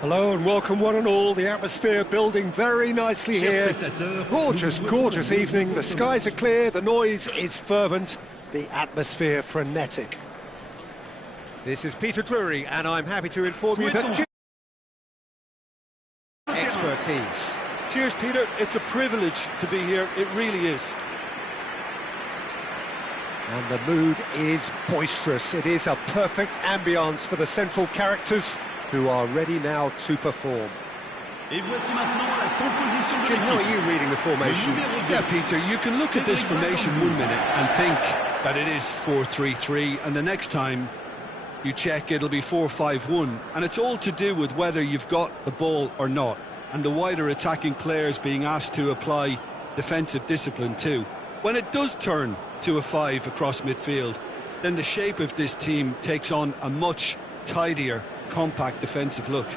Hello and welcome one and all. The atmosphere building very nicely here. Gorgeous, gorgeous evening. The skies are clear, the noise is fervent, the atmosphere frenetic. This is Peter Drury and I'm happy to inform you that expertise. Cheers, Peter. It's a privilege to be here. It really is. And the mood is boisterous. It is a perfect ambience for the central characters who are ready now to perform. Et voici maintenant la composition de Jim, how l'équipe. are you reading the formation? Yeah, Peter, you can look at this formation 1 minute and think that it is 4-3-3, and the next time you check it'll be 4-5-1, and it's all to do with whether you've got the ball or not, and the wider attacking players being asked to apply defensive discipline too. When it does turn to a 5 across midfield, then the shape of this team takes on a much tidier, compact defensive look.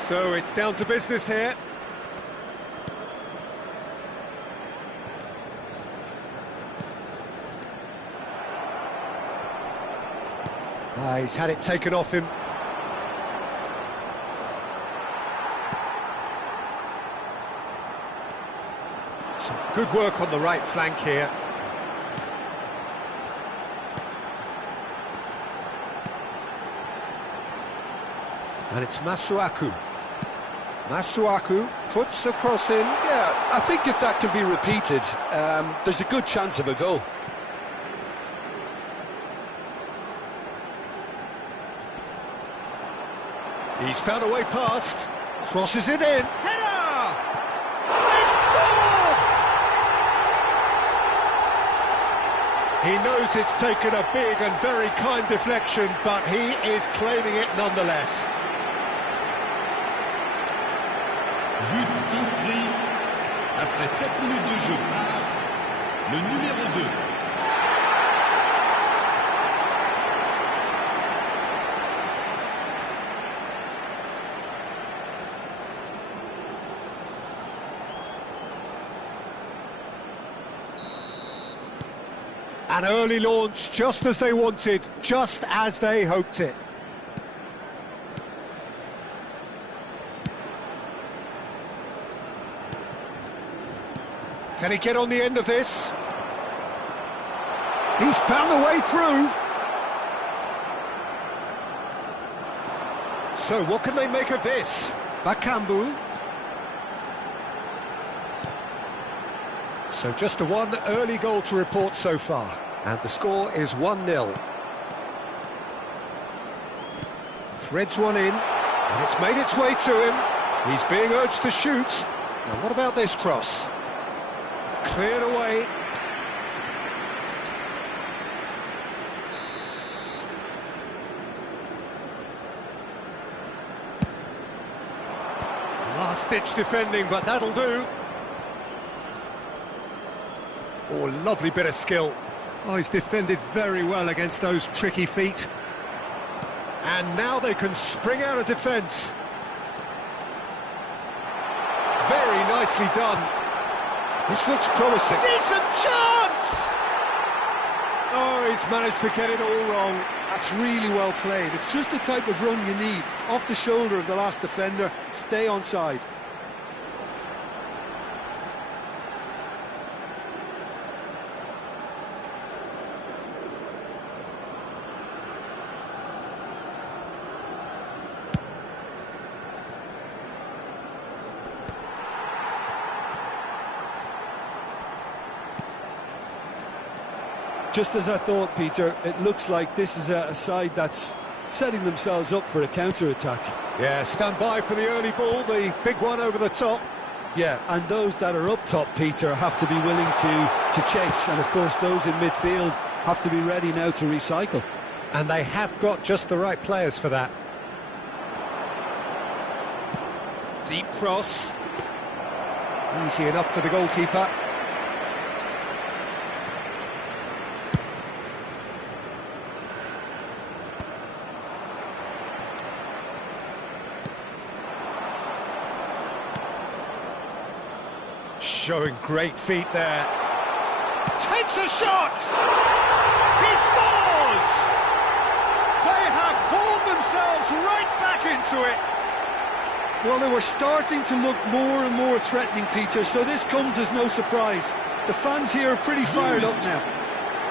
So it's down to business here. He's had it taken off him. Some good work on the right flank here. And it's Masuaku. Masuaku puts a cross in. Yeah, I think if that can be repeated, there's a good chance of a goal. He's found a way past. Crosses it in. Header! They score! He knows it's taken a big and very kind deflection, but he is claiming it nonetheless. But inscrit après 7 minutes de jeu par le numéro 2. An early launch, just as they wanted, just as they hoped it. Can he get on the end of this? He's found the way through. So what can they make of this? Bakambu. So just the one early goal to report so far. And the score is 1-0. Threads one in, and it's made its way to him. He's being urged to shoot. Now what about this cross? Cleared away. Last-ditch defending, but that'll do. Oh, lovely bit of skill. Oh, he's defended very well against those tricky feet. And now they can spring out of defence. Very nicely done. This looks promising. Decent chance! Oh, he's managed to get it all wrong. That's really well played. It's just the type of run you need. Off the shoulder of the last defender, stay onside. Just as I thought, Peter, it looks like this is a side that's setting themselves up for a counter-attack. Yeah, stand by for the early ball, the big one over the top. Yeah, and those that are up top, Peter, have to be willing to chase. And, of course, those in midfield have to be ready now to recycle. And they have got just the right players for that. Deep cross. Easy enough for the goalkeeper. Showing great feet there. Takes a shot! He scores! They have hauled themselves right back into it. Well, they were starting to look more and more threatening, Peter, so this comes as no surprise. The fans here are pretty fired up now.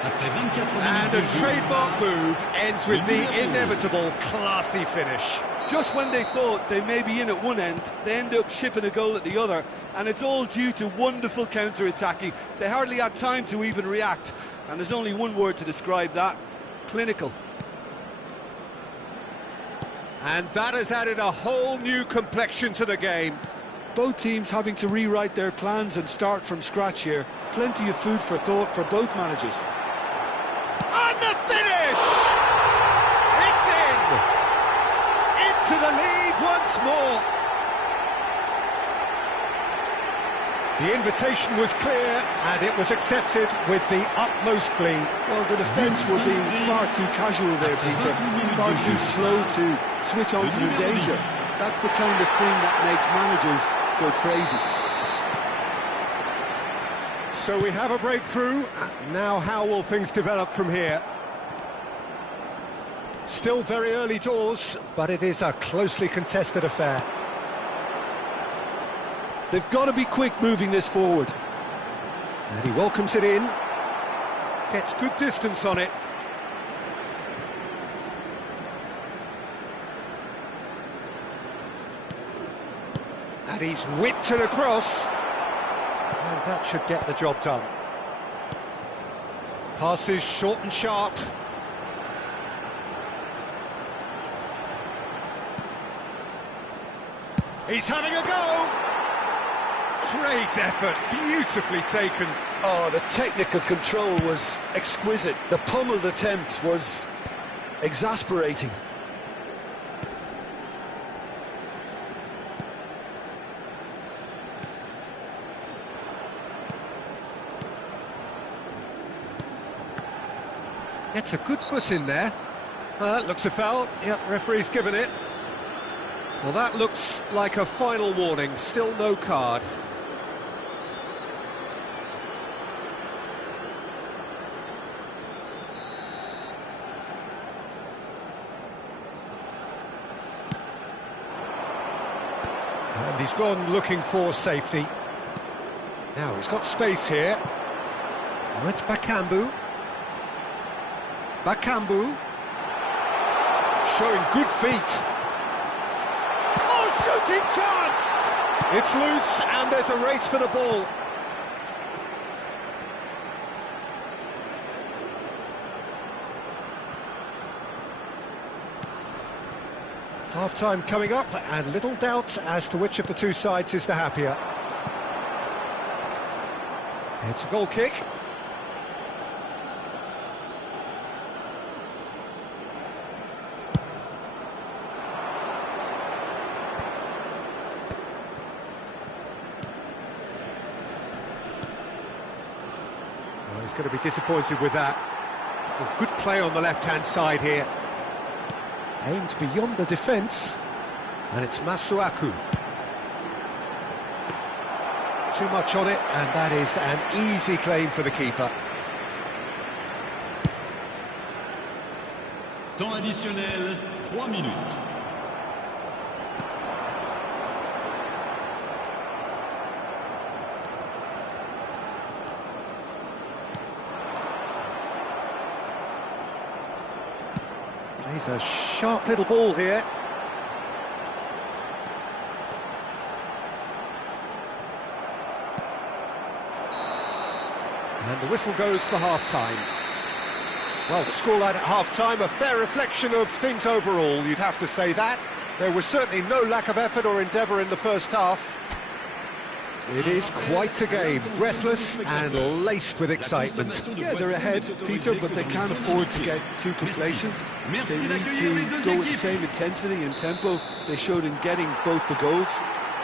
And a trademark move ends with the inevitable classy finish. Just when they thought they may be in at one end, they end up shipping a goal at the other, and it's all due to wonderful counter-attacking. They hardly had time to even react, and there's only one word to describe that: clinical. And that has added a whole new complexion to the game. Both teams having to rewrite their plans and start from scratch here. Plenty of food for thought for both managers. And the finish! It's in! Into the lead once more. The invitation was clear and it was accepted with the utmost glee. Well, the defence were being far too casual there, Peter. Far too slow to switch on to the danger. That's the kind of thing that makes managers go crazy. So we have a breakthrough. Now how will things develop from here? Still very early doors, but it is a closely contested affair. They've got to be quick moving this forward. And he welcomes it in. Gets good distance on it. And he's whipped it across. And that should get the job done. Passes short and sharp. He's having a go! Great effort, beautifully taken. Oh, the technical control was exquisite. The pummeled attempt was exasperating. Gets a good foot in there. That looks a foul. Yep, referee's given it. Well, that looks like a final warning. Still no card. And he's gone looking for safety. Now he's got space here. Now it's Bakambu. Bakambu. Showing good feet. Oh, shooting chance! It's loose and there's a race for the ball. Half-time coming up, and little doubt as to which of the two sides is the happier. It's a goal kick. Well, he's going to be disappointed with that. Well, good play on the left-hand side here. Aimed beyond the defence, and it's Masuaku. Too much on it, and that is an easy claim for the keeper. Temps additionnel, 3 minutes. Plays a sharp little ball here. And the whistle goes for half-time. Well, the scoreline at half-time, a fair reflection of things overall, you'd have to say that. There was certainly no lack of effort or endeavour in the first half. It is quite a game, breathless and laced with excitement. Yeah, they're ahead, Peter, but they can't afford to get too complacent. They need to go with the same intensity and tempo they showed in getting both the goals.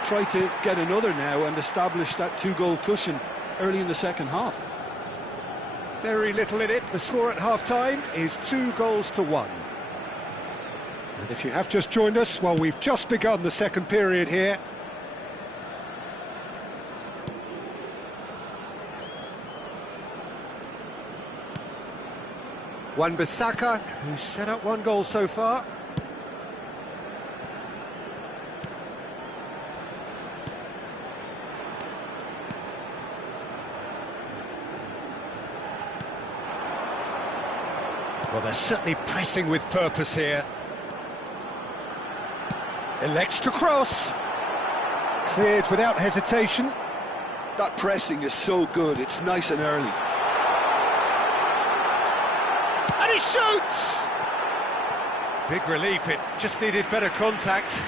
Try to get another now and establish that two-goal cushion early in the second half. Very little in it. The score at half-time is 2-1. And if you have just joined us, well, we've just begun the second period here. Wan-Bissaka, who's set up one goal so far. Well, they're certainly pressing with purpose here. Elects to cross. Cleared without hesitation. That pressing is so good, it's nice and early. And he shoots! Big relief, it just needed better contact.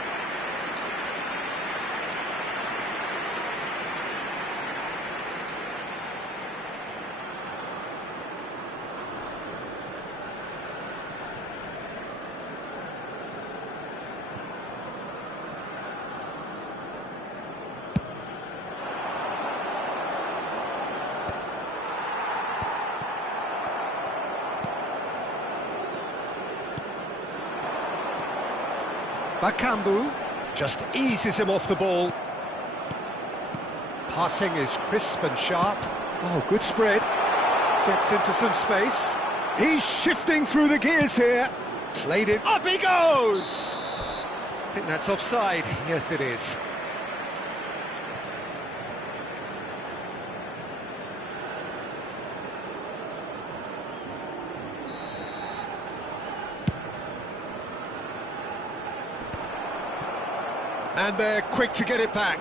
Bakambu just eases him off the ball. Passing is crisp and sharp. Oh, good spread. Gets into some space. He's shifting through the gears here. Played it. Up he goes! I think that's offside. Yes, it is. And they're quick to get it back.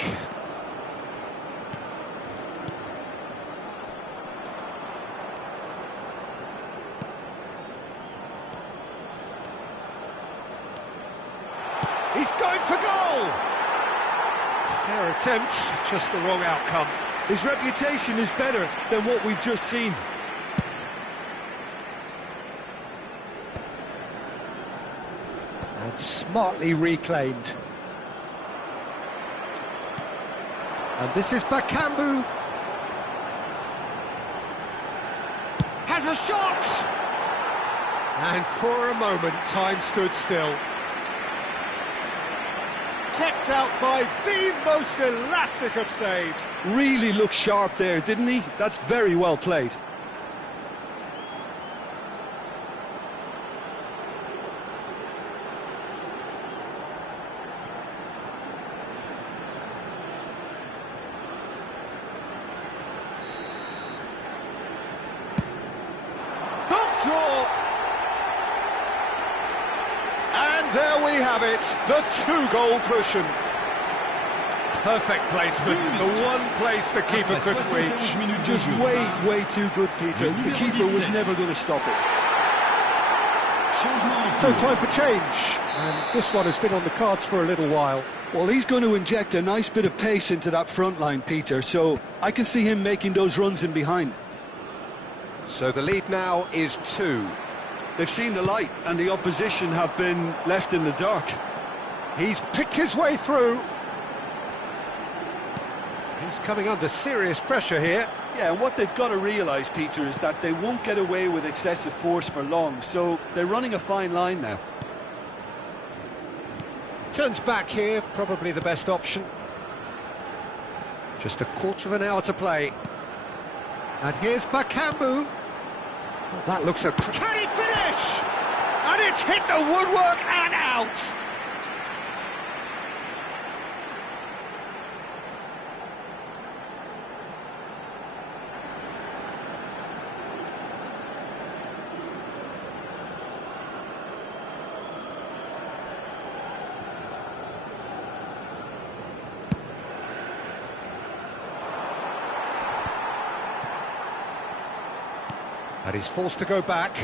He's going for goal! Fair attempt, just the wrong outcome. His reputation is better than what we've just seen. And smartly reclaimed. And this is Bakambu. Has a shot! And for a moment, time stood still. Kept out by the most elastic of saves. Really looked sharp there, didn't he? That's very well played. Draw. And there we have it, the two-goal cushion. Perfect placement, the one place the keeper couldn't reach. Just way too good, Peter. The keeper was never going to stop it. So time for change, and this one has been on the cards for a little while. Well, he's going to inject a nice bit of pace into that front line, Peter, so I can see him making those runs in behind. So the lead now is 2. They've seen the light, and the opposition have been left in the dark. He's picked his way through. He's coming under serious pressure here. Yeah, and what they've got to realise, Peter, is that they won't get away with excessive force for long, so they're running a fine line now. Turns back here, probably the best option. Just a quarter of an hour to play. And here's Bakambu. Oh, that looks a... Can he finish? And it's hit the woodwork and out. And he's forced to go back.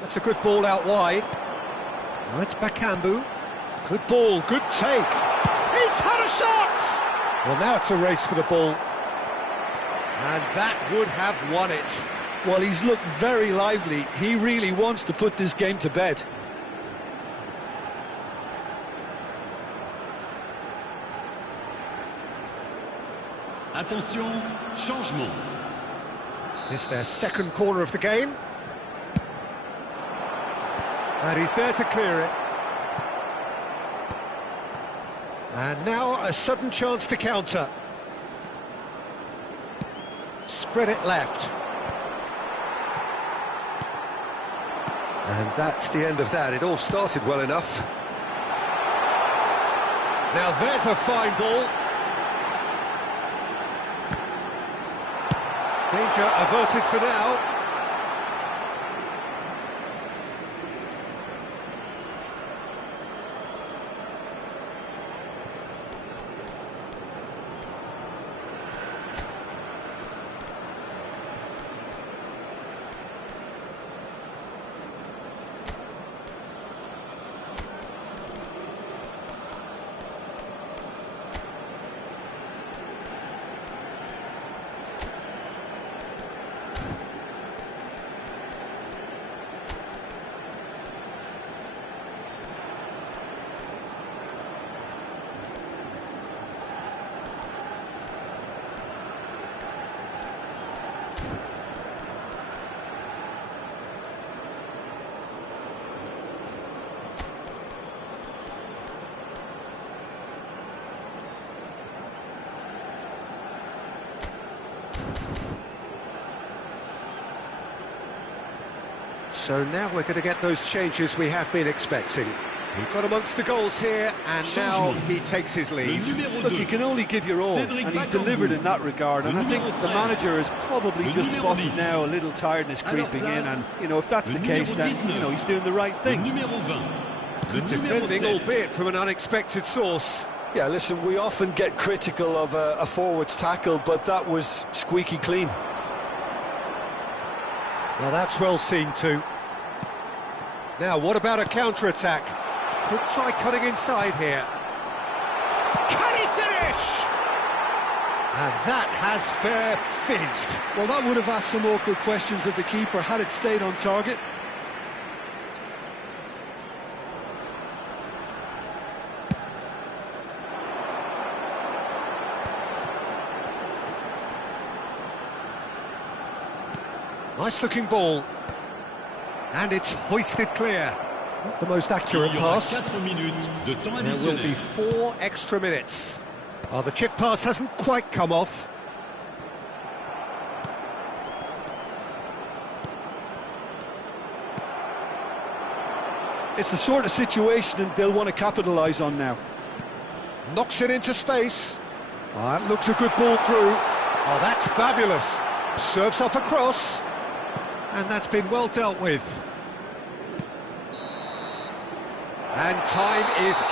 That's a good ball out wide. Now it's Bakambu. Good ball, good take. He's had a shot! Well, now it's a race for the ball. And that would have won it. Well, he's looked very lively. He really wants to put this game to bed. Attention, changement. This is their second corner of the game. And he's there to clear it. And now a sudden chance to counter. Spread it left. And that's the end of that. It all started well enough. Now there's a fine ball. Danger averted for now. So now we're going to get those changes we have been expecting. He got amongst the goals here, and now he takes his leave. Look, you can only give your all, and he's delivered in that regard, and I think the manager has probably just spotted now a little tiredness creeping in, and, you know, if that's the case, then, you know, he's doing the right thing. Good defending, albeit from an unexpected source. Yeah, listen, we often get critical of a forward's tackle, but that was squeaky clean. Well, that's well seen too. Now, what about a counter-attack? Could try cutting inside here. Can he finish? And that has fair fizzed. Well, that would have asked some awkward questions of the keeper had it stayed on target. Nice-looking ball. And it's hoisted clear. Not the most accurate pass. There will be 4 extra minutes. Oh, the chip pass hasn't quite come off. It's the sort of situation they'll want to capitalise on now. Knocks it into space. Oh, that looks a good ball through. Oh, that's fabulous. Serves up across. And that's been well dealt with. And time is